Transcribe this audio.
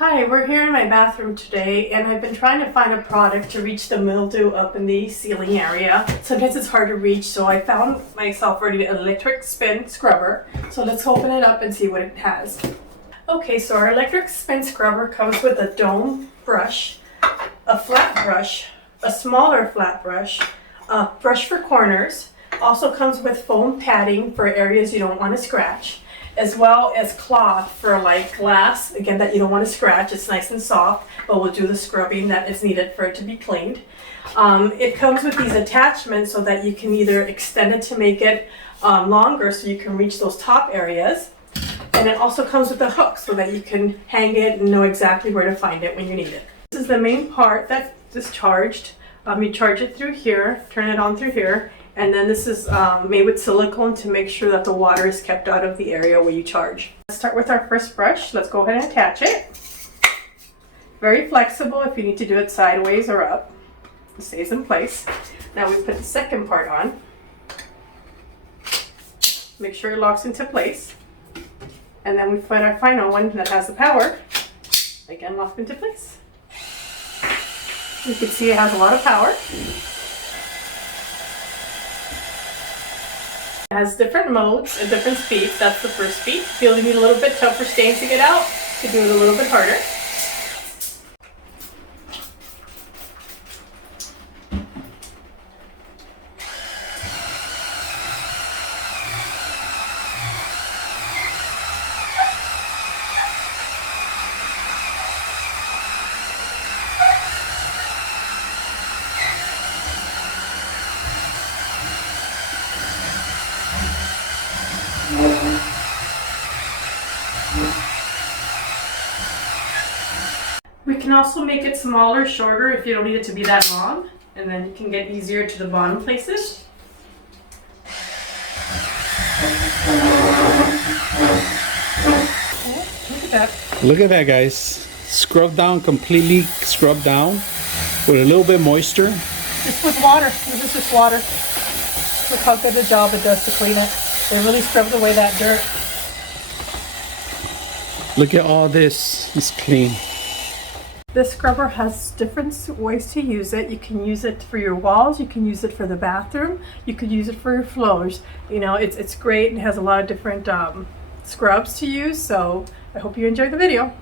Hi, we're here in my bathroom today and I've been trying to find a product to reach the mildew up in the ceiling area. Sometimes it's hard to reach, so I found myself already an electric spin scrubber. So let's open it up and see what it has. Okay, so our electric spin scrubber comes with a dome brush, a flat brush, a smaller flat brush, a brush for corners, also comes with foam padding for areas you don't want to scratch, as well as cloth for like glass, again, that you don't want to scratch. It's nice and soft, but we'll do the scrubbing that is needed for it to be cleaned. It comes with these attachments so that you can either extend it to make it longer so you can reach those top areas. And it also comes with a hook so that you can hang it and know exactly where to find it when you need it. This is the main part that is charged. You charge it through here, turn it on through here, and then this is made with silicone to make sure that the water is kept out of the area where you charge. Let's start with our first brush. Let's go ahead and attach it. Very flexible if you need to do it sideways or up. It stays in place. Now we put the second part on. Make sure it locks into place. And then we put our final one that has the power. Again, locked into place. You can see it has a lot of power. It has different modes and different speeds. That's the first speed. If you need a little bit tougher stains to get out, you can do it a little bit harder. We can also make it smaller, shorter if you don't need it to be that long, and then you can get easier to the bottom places. Look at that. Look at that, guys. Scrub down, completely scrub down with a little bit moisture. Just with water. This is just water. Look how good a job it does to clean it. It really scrubs away that dirt. Look at all this. It's clean. This scrubber has different ways to use it. You can use it for your walls, you can use it for the bathroom, you could use it for your floors. You know, it's great and has a lot of different scrubs to use, so I hope you enjoyed the video.